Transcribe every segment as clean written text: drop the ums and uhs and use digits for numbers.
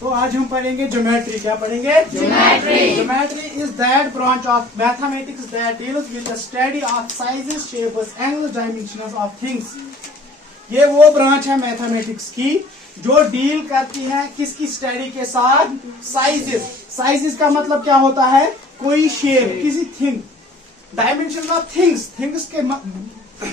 तो आज हम पढ़ेंगे ज्योमेट्री। क्या पढ़ेंगे? Geometry. Geometry is that branch of mathematics that deals with the study of sizes, shapes, angles, dimensions of things. ये वो ब्रांच है मैथमेटिक्स की जो डील करती है किसकी स्टडी के साथ? साइजेस। साइजेस का मतलब क्या होता है? कोई शेप, किसी thing. Dimension of things, things के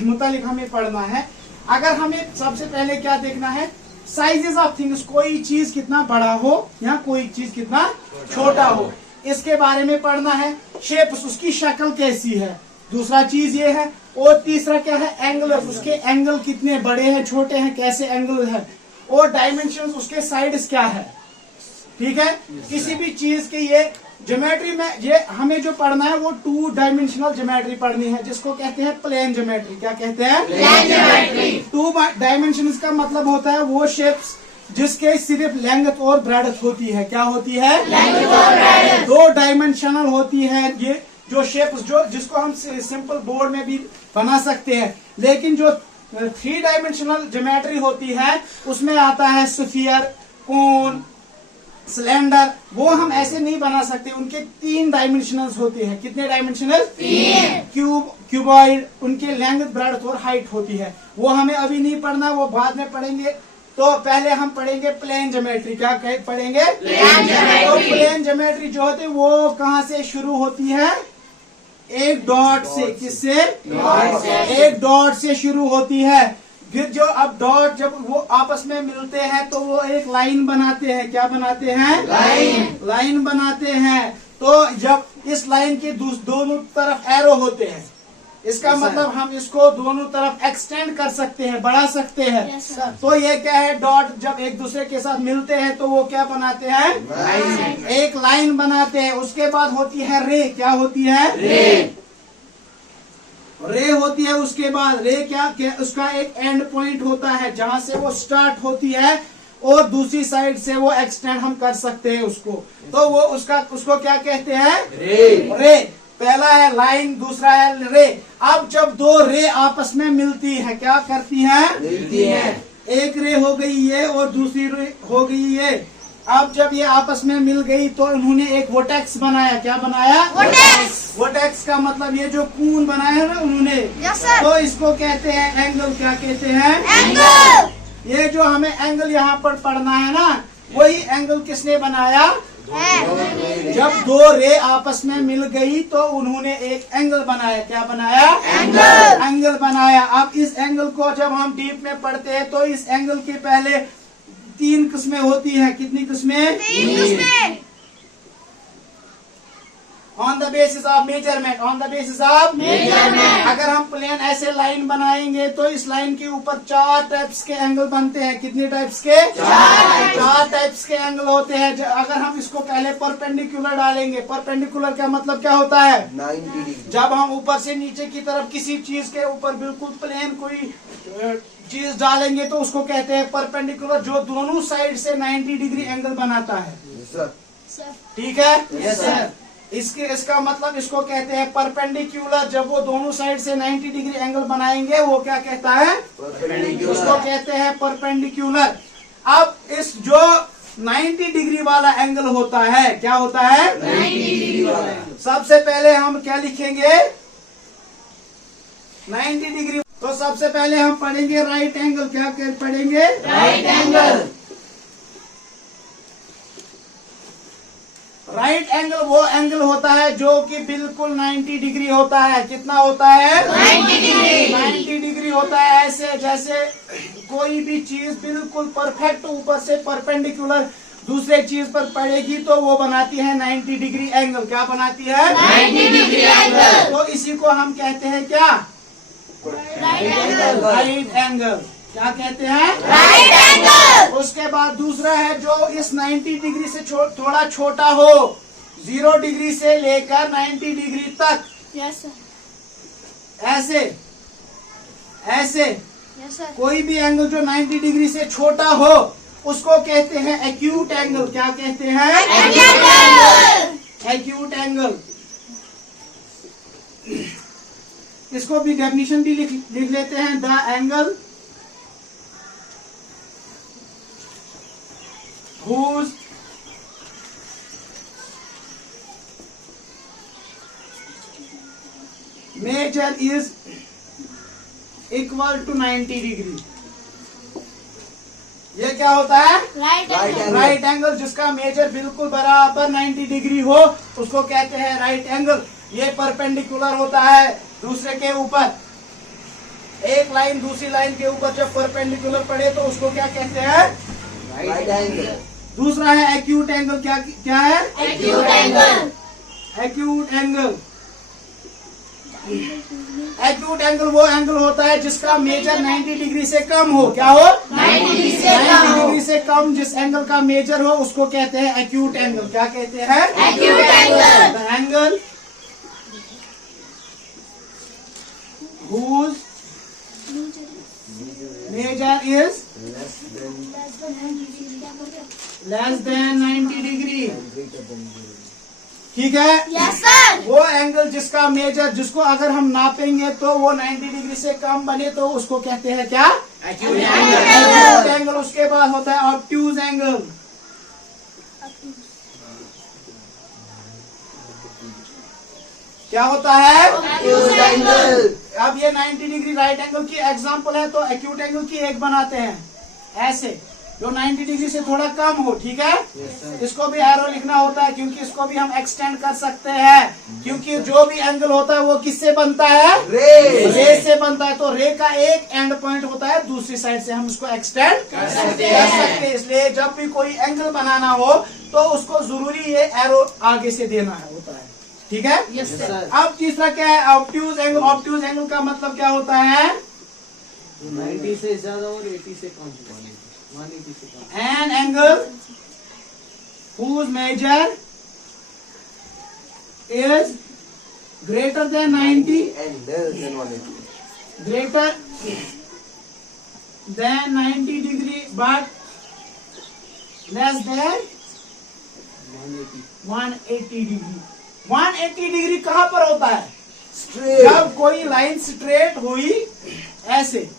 मुतालिक हमें पढ़ना है। अगर हमें सबसे पहले क्या देखना है? साइजेस ऑफ थिंग्स, कोई चीज कितना बड़ा हो या कोई चीज कितना छोटा हो, इसके बारे में पढ़ना है। शेप्स, उसकी शक्ल कैसी है, दूसरा चीज ये है। और तीसरा क्या है? एंगल, उसके एंगल कितने बड़े हैं, छोटे हैं, कैसे एंगल है। और डायमेंशन, उसके साइड्स क्या है। ठीक है, किसी भी चीज के ये ज्योमेट्री में ये हमें जो पढ़ना है वो 2 डायमेंशनल ज्योमेट्री पढ़नी है, जिसको कहते हैं प्लेन ज्योमेट्री। क्या कहते हैं? Plane geometry. 2 डायमेंशंस का मतलब होता है वो शेप्स जिसके सिर्फ लेंथ और ब्रेड्थ होती है। क्या होती है? लेंथ और ब्रेड्थ। 2 डायमेंशनल होती है ये जो शेप्स, जो जिसको हम सिंपल बोर्ड में भी बना सकते हैं। लेकिन जो 3 डायमेंशनल ज्योमेट्री होती है उसमें आता है स्फीयर, कोन, सिलेंडर। वो हम ऐसे नहीं बना सकते, उनके 3 डायमेंशनल्स होते हैं। कितने डायमेंशनल? 3। क्यूबॉइड, उनके लेंथ, ब्रेड्थ और हाइट होती है। वो हमें अभी नहीं पढ़ना, वो बाद में पढ़ेंगे। तो पहले हम पढ़ेंगे प्लेन ज्योमेट्री। क्या पढ़ेंगे? Plane geometry. तो प्लेन ज्योमेट्री जो होती है वो कहाँ से शुरू होती है? एक डॉट से। किससे? डॉट से। एक डॉट से शुरू होती है। फिर जो अब डॉट जब वो आपस में मिलते हैं तो वो एक लाइन बनाते हैं। क्या बनाते हैं? लाइन बनाते हैं। तो जब इस लाइन के दोनों तरफ एरो होते हैं, इसका मतलब हम इसको दोनों तरफ एक्सटेंड कर सकते हैं, बढ़ा सकते हैं। तो ये क्या है? डॉट जब एक दूसरे के साथ मिलते हैं तो वो क्या बनाते हैं? एक लाइन बनाते हैं। उसके बाद होती है रे। क्या होती है? रे होती है। उसके बाद रे क्या उसका एक एंड पॉइंट होता है जहां से वो स्टार्ट होती है और दूसरी साइड से वो एक्सटेंड हम कर सकते हैं उसको। तो वो उसको क्या कहते हैं? रे। पहला है लाइन, दूसरा है रे। अब जब 2 रे आपस में मिलती है, क्या करती हैं? मिलती है। एक रे हो गई ये और दूसरी रे हो गई ये। अब जब ये आपस में मिल गई तो उन्होंने एक वर्टेक्स बनाया। क्या बनाया? वर्टेक्स का मतलब ये जो कोन बनाया है ना उन्होंने, तो इसको कहते हैं एंगल। क्या कहते हैं? एंगल। ये जो हमें एंगल यहाँ पर पढ़ना है ना, वही एंगल किसने बनाया? जब 2 रे आपस में मिल गई तो उन्होंने एक एंगल बनाया। क्या बनाया? एंगल बनाया। अब इस एंगल को जब हम डीप में पढ़ते हैं तो इस एंगल के पहले 3 किस्में होती हैं। कितनी किस्में? 3 किस्में। On the basis of measurement. On the basis of measurement. अगर हम प्लेन ऐसे लाइन बनाएंगे तो इस लाइन के ऊपर 4 टाइप्स के एंगल बनते हैं। कितने टाइप्स के? 4 टाइप्स के एंगल होते हैं। अगर हम इसको पहले परपेंडिकुलर डालेंगे, परपेंडिकुलर का मतलब क्या होता है? 90 डिग्री। जब हम ऊपर से नीचे की तरफ किसी चीज के ऊपर बिल्कुल प्लेन कोई चीज डालेंगे तो उसको कहते हैं परपेंडिकुलर, जो दोनों साइड से 90 डिग्री एंगल बनाता है। ठीक है? Yes sir. इसका मतलब इसको कहते हैं परपेंडिकुलर। जब वो दोनों साइड से 90 डिग्री एंगल बनाएंगे वो क्या कहता है? उसको कहते हैं परपेंडिकुलर। अब इस जो 90 डिग्री वाला एंगल होता है, क्या होता है? 90 डिग्री वाला। सबसे पहले हम क्या लिखेंगे? 90 डिग्री। तो सबसे पहले हम पढ़ेंगे राइट एंगल। क्या पढ़ेंगे? Right angle. राइट एंगल वो एंगल होता है जो कि बिल्कुल 90 डिग्री होता है। कितना होता है? 90 डिग्री। 90 डिग्री होता है। ऐसे जैसे कोई भी चीज बिल्कुल परफेक्ट ऊपर से परपेंडिकुलर दूसरे चीज पर पड़ेगी तो वो बनाती है 90 डिग्री एंगल। क्या बनाती है? 90 डिग्री एंगल। तो इसी को हम कहते हैं क्या? Right angle. क्या कहते हैं? Right angle. उसके बाद दूसरा है जो इस 90 डिग्री से थोड़ा छोटा हो, 0 डिग्री से लेकर 90 डिग्री तक। Yes sir. ऐसे ऐसे कोई भी एंगल जो 90 डिग्री से छोटा हो उसको कहते हैं एक्यूट एंगल। क्या कहते हैं? Acute angle. इसको भी डेफिनेशन भी लिख लेते हैं। The angle whose measure is equal to 90 degree. ये क्या होता है? राइट एंगल जिसका मेजर बिल्कुल बराबर 90 डिग्री हो उसको कहते हैं राइट एंगल। ये परपेंडिकुलर होता है दूसरे के ऊपर, एक लाइन दूसरी लाइन के ऊपर जब परपेंडिकुलर पड़े तो उसको क्या कहते हैं? Right angle. दूसरा है एक्यूट एंगल। क्या है? Acute angle. Acute angle. Acute angle वो एंगल होता है जिसका मेजर 90 डिग्री से कम हो। क्या हो? 90 डिग्री से कम जिस एंगल का मेजर हो उसको कहते हैं एक्यूट एंगल। क्या कहते हैं? Acute angle. The angle whose measure is less than 90 degree. ठीक है? Yes sir. वो एंगल जिसका मेजर जिसको अगर हम नापेंगे तो वो 90 डिग्री से कम बने तो उसको कहते हैं क्या? Acute acute angle. उसके बाद होता है ऑब्ट्यूज एंगल। क्या होता है? Acute angle. अब ये 90 डिग्री राइट एंगल की एग्जांपल है तो एक्यूट एंगल की एक बनाते हैं ऐसे, जो 90 डिग्री से थोड़ा कम हो। ठीक है? इसको भी एरो लिखना होता है क्योंकि इसको भी हम एक्सटेंड कर सकते हैं, क्योंकि जो भी एंगल होता है वो किससे बनता है? रे से बनता है। तो रे का एक एंड पॉइंट होता है, दूसरी साइड से हम उसको एक्सटेंड कर सकते हैं। इसलिए जब भी कोई एंगल बनाना हो तो उसको जरूरी ये एरो आगे से देना होता है। ठीक है? Yes sir. अब तीसरा क्या है? Obtuse angle. ऑब्ट्यूज एंगल का मतलब क्या होता है? 90 से ज्यादा और 80 से कम। 180 से कम। An angle whose measure is greater than 90, And less than 180. greater than 90 degree but less than 180. 180 degree. 180 degree कहाँ पर होता है? Straight. जब कोई लाइन स्ट्रेट हुई ऐसे,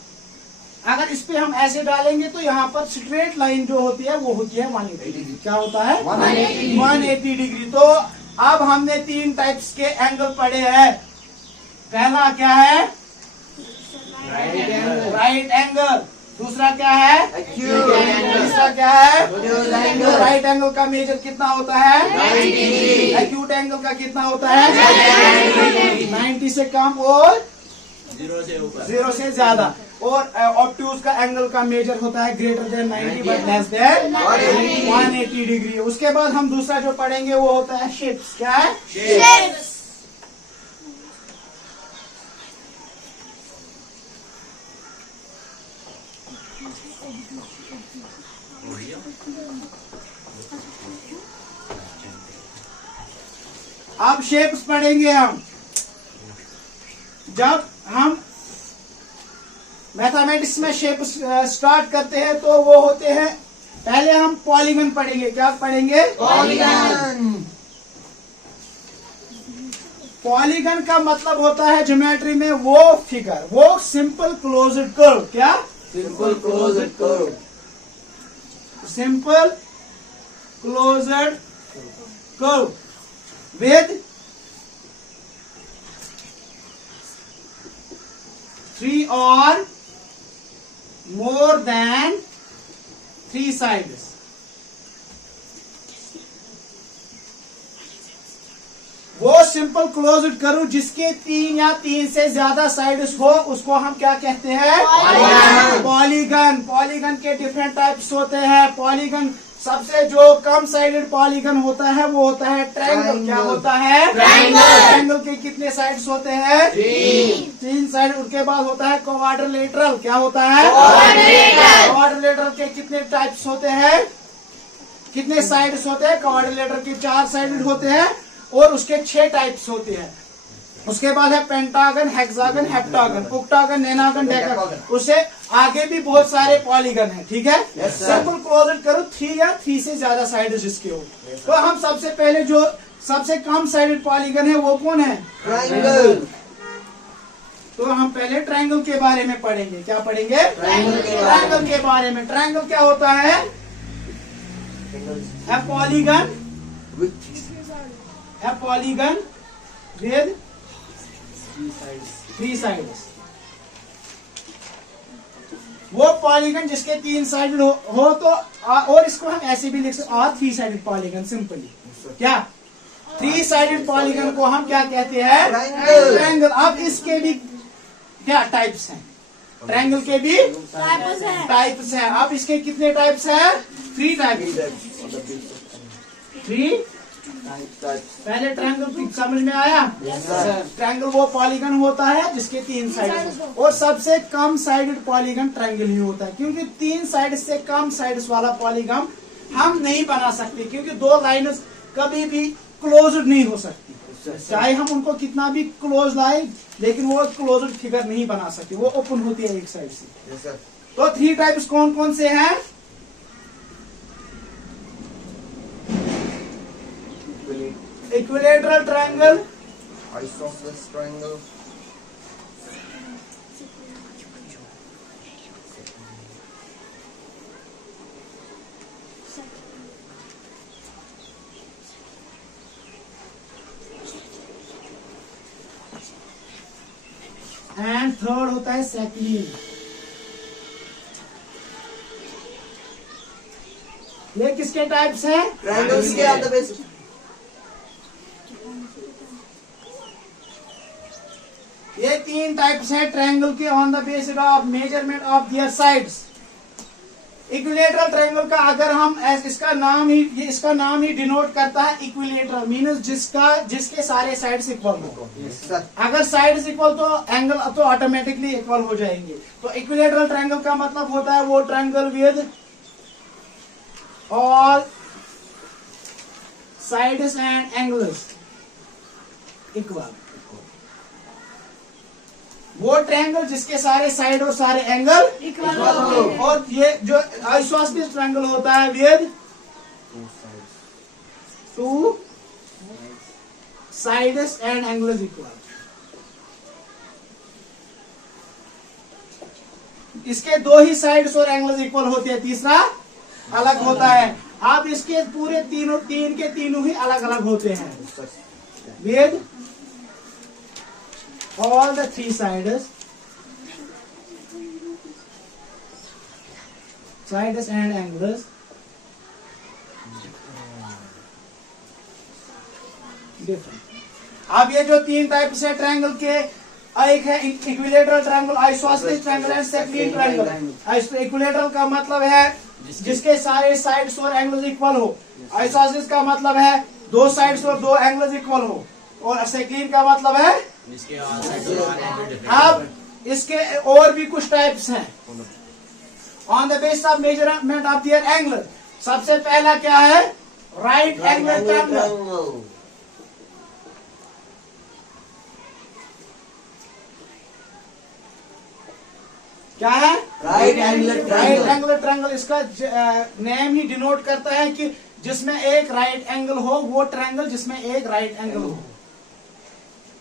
अगर इस पे हम ऐसे डालेंगे तो यहाँ पर स्ट्रेट लाइन जो होती है वो होती है 180 डिग्री। क्या होता है? 180 डिग्री। तो अब हमने 3 टाइप्स के एंगल पढ़े हैं। पहला क्या है? Right angle. Right angle. दूसरा क्या है? Acute angle. तीसरा क्या है? Acute angle. राइट एंगल का मेजर कितना होता है? 90 डिग्री। एक्यूट एंगल का कितना होता है? 90 से कम और 0 से ज्यादा। और ऑब्ट्यूज का एंगल का मेजर होता है greater than 90 but less than 180 degree. उसके बाद हम दूसरा जो पढ़ेंगे वो होता है शेप्स। क्या है? शेप्स। अब शेप्स पढ़ेंगे हम। जब हम मैथमेटिक्स में शेप स्टार्ट करते हैं तो वो होते हैं, पहले हम पॉलीगन पढ़ेंगे। क्या पढ़ेंगे? पॉलीगन। पॉलीगन का मतलब होता है ज्योमेट्री में वो फिगर, वो सिंपल क्लोज्ड कर्व। क्या? Simple closed curve. Simple closed curve with 3 or more than 3 sides। वो सिंपल क्लोज्ड कर्व जिसके 3 या 3 से ज्यादा साइड्स हो उसको हम क्या कहते हैं? पॉलीगन। पॉलीगन के डिफरेंट टाइप्स होते हैं। पॉलीगन सबसे जो कम साइडेड पॉलीगन होता है वो होता है ट्रायंगल। क्या होता है? ट्रायंगल के कितने साइड्स होते हैं? 3 साइड। उसके बाद होता है क्वाड्रिलेटरल। क्या होता है? क्वाड्रिलेटरल के कितने टाइप्स होते हैं? कितने साइड्स होते हैं? क्वाड्रिलेटरल के 4 साइडेड होते हैं और उसके 6 टाइप्स होते हैं। उसके बाद है pentagon, hexagon, heptagon, octagon, nonagon, decagon. उससे आगे भी बहुत सारे पॉलीगन हैं। ठीक है? सिंपल क्लोज्ड करो 3 या 3 से ज्यादा साइड जिसके हो। तो हम सबसे पहले जो सबसे कम साइडेड पॉलीगन है वो कौन है? ट्रायंगल। तो हम पहले ट्रायंगल के बारे में पढ़ेंगे। क्या पढ़ेंगे? ट्रायंगल के बारे में। ट्रायंगल क्या होता है? Polygon, polygon with 3 sides. वो पॉलीगन जिसके 3 साइड हो तो और इसको हम ऐसे भी लिख सकते और 3 साइडेड पॉलीगन सिंपली। क्या 3 साइडेड पॉलीगन को हम क्या कहते हैं? ट्रायंगल। अब इसके भी क्या टाइप्स हैं? ट्रायंगल के भी टाइप्स हैं। अब इसके कितने टाइप्स हैं? 3 टाइप्स। 3 पहले ट्रायंगल समझ में आया? ट्रायंगल वो पॉलीगन होता है जिसके 3 साइड और सबसे कम साइडेड पॉलीगन ट्रायंगल ही होता है, क्योंकि 3 साइड से कम साइड्स वाला पॉलीगन हम नहीं बना सकते, क्योंकि 2 लाइन्स कभी भी क्लोज नहीं हो सकती। चाहे हम उनको कितना भी क्लोज लाए लेकिन वो क्लोज फिगर नहीं बना सकती, वो ओपन होती है एक साइड से। तो 3 टाइप्स कौन कौन से हैं? Equilateral triangle, isosceles triangle, and third होता है सेक्लिन। ये किसके टाइप्स हैं? ट्रायंगल्स के आर द बेस्ट। ये 3 टाइप्स हैं ट्रायंगल के on the basis of measurement of their sides. Equilateral triangle का अगर हम इसका नाम ही डिनोट करता है इक्विलेटरल, मींस जिसके सारे साइड्स इक्वल हो। अगर साइड्स इक्वल तो एंगल तो ऑटोमेटिकली इक्वल हो जाएंगे। तो इक्विलेटरल ट्रायंगल का मतलब होता है वो triangle with all sides and angles equal. वो ट्रायंगल जिसके सारे साइड और सारे एंगल इक्वल हो। और ये जो आइसोसेलेस ट्रायंगल होता है with 2 sides and angles equal. इसके 2 ही साइड्स और एंगल्स इक्वल होते हैं, तीसरा अलग होता है। आप इसके पूरे तीन के तीनों ही अलग अलग होते हैं with all the 3 sides and angles different। अब ये जो 3 टाइप्स है ट्रायंगल के, एक है equilateral triangle, isosceles triangle and scalene triangle. Equilateral का मतलब है जिसके सारे साइड्स और एंगल्स इक्वल हो। आइसोसेलेस का मतलब है 2 साइड्स और 2 एंगल्स इक्वल हो। और सेक्लिन का मतलब है अब इसके और भी कुछ टाइप्स हैं on the basis of measurement of their angle. सबसे पहला क्या है? Right angle triangle. क्या है? Right angle triangle. इसका नेम ही डिनोट करता है कि जिसमें एक राइट एंगल हो, वो ट्रायंगल जिसमें एक राइट एंगल हो।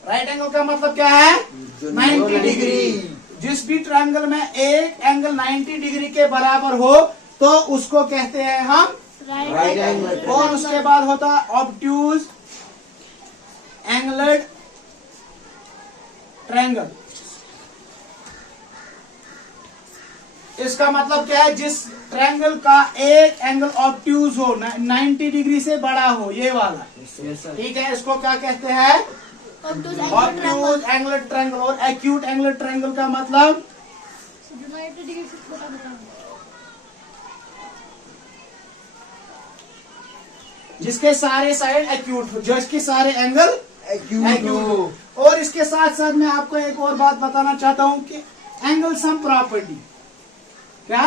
राइट एंगल का मतलब क्या है? 90 डिग्री। जिस भी ट्रायंगल में एक एंगल 90 डिग्री के बराबर हो तो उसको कहते हैं हम राइट एंगल। और उसके बाद होता है ऑब्ट्यूज एंगलड ट्रायंगल। इसका मतलब क्या है? जिस ट्रायंगल का एक एंगल ऑब्ट्यूज हो, 90 डिग्री से बड़ा हो, ये वाला। ठीक है, इसको क्या कहते हैं? Obtuse angle triangle. और एक्यूट एंगल ट्रायंगल का मतलब जिसके सारे साइड एक्यूट हो, जिसके सारे एंगल एक्यूट हो। और इसके साथ साथ मैं आपको एक और बात बताना चाहता हूं कि एंगल सम प्रॉपर्टी। क्या?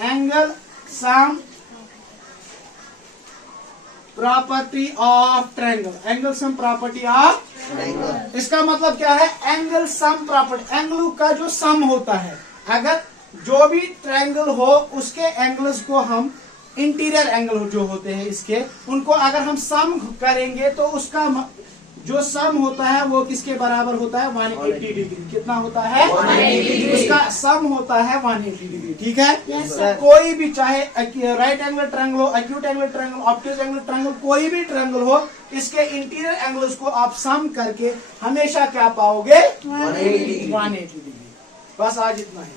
Angle sum property of triangle. Angle sum property of triangle, इसका मतलब क्या है? एंगल सम प्रॉपर्टी, एंगल का जो सम होता है। अगर जो भी ट्रायंगल हो उसके एंगल्स को हम इंटीरियर एंगल जो होते हैं इसके, उनको अगर हम सम करेंगे तो उसका जो सम होता है वो किसके बराबर होता है 180 डिग्री। कितना होता है 180 डिग्री। उसका सम होता है 180 डिग्री। ठीक है Yes, sir. कोई भी चाहे राइट एंगल ट्रायंगल हो, acute angle triangle, obtuse angle triangle, कोई भी ट्रायंगल हो, इसके इंटीरियर एंगल्स को आप सम करके हमेशा क्या पाओगे 180 180 डिग्री। बस आज इतना ही।